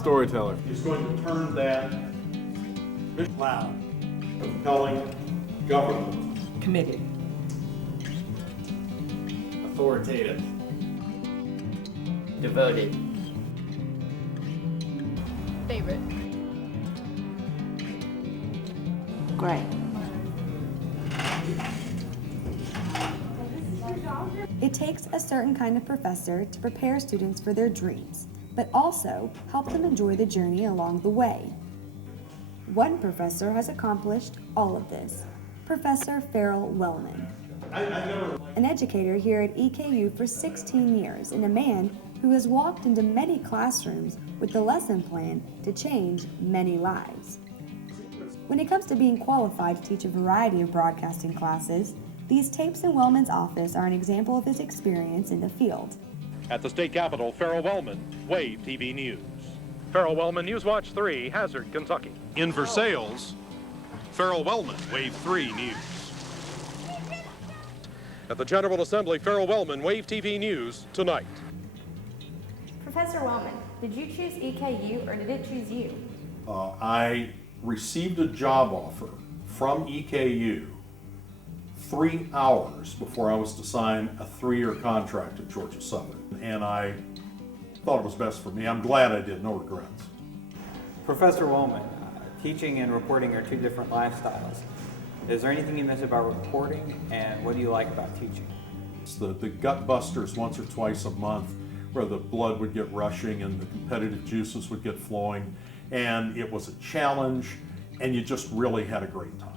Storyteller. Is going to turn that Loud. compelling government. Committed. Authoritative. Devoted. Favorite. Great. It takes a certain kind of professor to prepare students for their dreams, but also help them enjoy the journey along the way. One professor has accomplished all of this, Professor Ferrell Wellman. An educator here at EKU for 16 years and a man who has walked into many classrooms with the lesson plan to change many lives. When it comes to being qualified to teach a variety of broadcasting classes, these tapes in Wellman's office are an example of his experience in the field. At the state capitol, Ferrell Wellman, Wave TV News. Ferrell Wellman, Newswatch 3, Hazard, Kentucky. In for sales, Ferrell Wellman, Wave 3 News. At the General Assembly, Ferrell Wellman, Wave TV News, tonight. Professor Wellman, did you choose EKU or did it choose you? I received a job offer from EKU 3 hours before I was to sign a 3-year contract at Georgia Southern, and I thought it was best for me. I'm glad I did, no regrets. Professor Wellman, teaching and reporting are two different lifestyles. Is there anything you miss about reporting, and what do you like about teaching? It's the gut busters once or twice a month where the blood would get rushing and the competitive juices would get flowing, and it was a challenge, and you just really had a great time.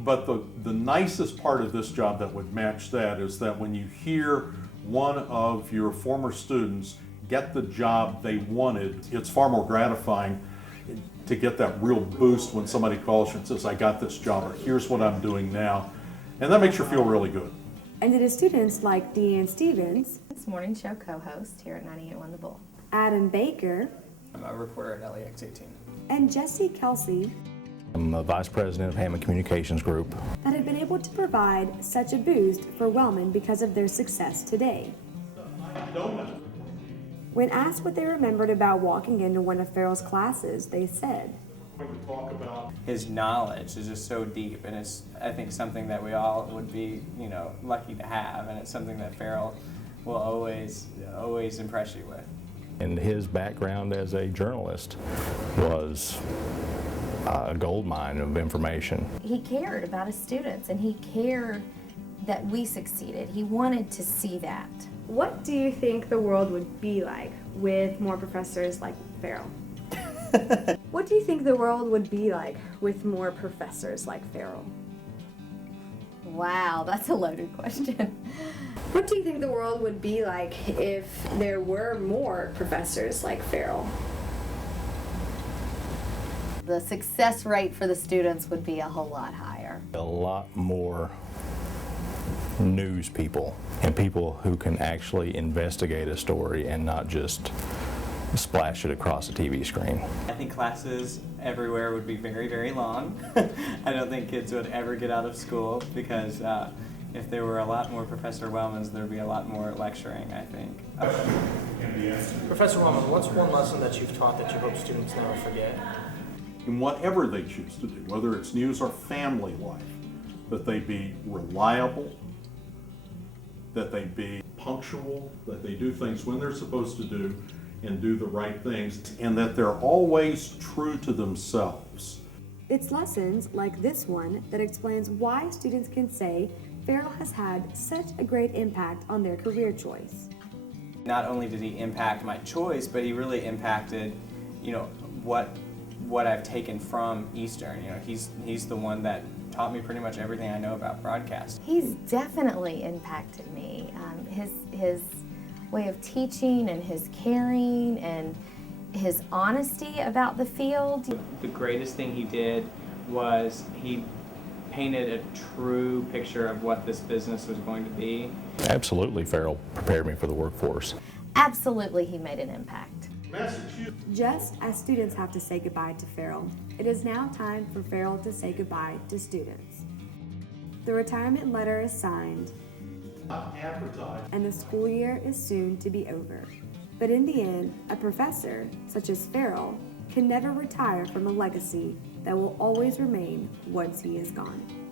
But the nicest part of this job that would match that is that when you hear one of your former students get the job they wanted, it's far more gratifying to get that real boost when somebody calls you and says, I got this job, or here's what I'm doing now. And that makes you feel really good. And it is students like Deanne Stevens, This morning show co-host here at 98.1 The Bull. Adam Baker, I'm a reporter at LEX 18. and Jesse Kelsey I'm a vice president of Hammond Communications Group. that have been able to provide such a boost for Wellman because of their success today. When asked what they remembered about walking into one of Ferrell's classes, they said, His knowledge is just so deep, and it's, I think, something that we all would be, lucky to have, and it's something that Ferrell will always impress you with. And his background as a journalist was a gold mine of information. He cared about his students and he cared that we succeeded. He wanted to see that. What do you think the world would be like with more professors like Ferrell? What do you think the world would be like with more professors like Ferrell? Wow, that's a loaded question. What do you think the world would be like if there were more professors like Ferrell? The success rate for the students would be a whole lot higher. A lot more news people and people who can actually investigate a story and not just splash it across a TV screen. I think classes everywhere would be very, very long. I don't think kids would ever get out of school because if there were a lot more Professor Wellmans, there would be a lot more lecturing, I think. Professor Wellman, what's one lesson that you've taught that you hope students never forget? In whatever they choose to do, whether it's news or family life, that they be reliable, that they be punctual, that they do things when they're supposed to do and do the right things, and that they're always true to themselves. It's lessons like this one that explains why students can say Ferrell has had such a great impact on their career choice. Not only did he impact my choice, but he really impacted, what I've taken from Eastern. He's the one that taught me pretty much everything I know about broadcast. He's definitely impacted me. His way of teaching and his caring and his honesty about the field. The greatest thing he did was he painted a true picture of what this business was going to be. Absolutely, Ferrell prepared me for the workforce. Absolutely, he made an impact. Just as students have to say goodbye to Ferrell, it is now time for Ferrell to say goodbye to students. The retirement letter is signed, and the school year is soon to be over. But in the end, a professor, such as Ferrell, can never retire from a legacy that will always remain once he is gone.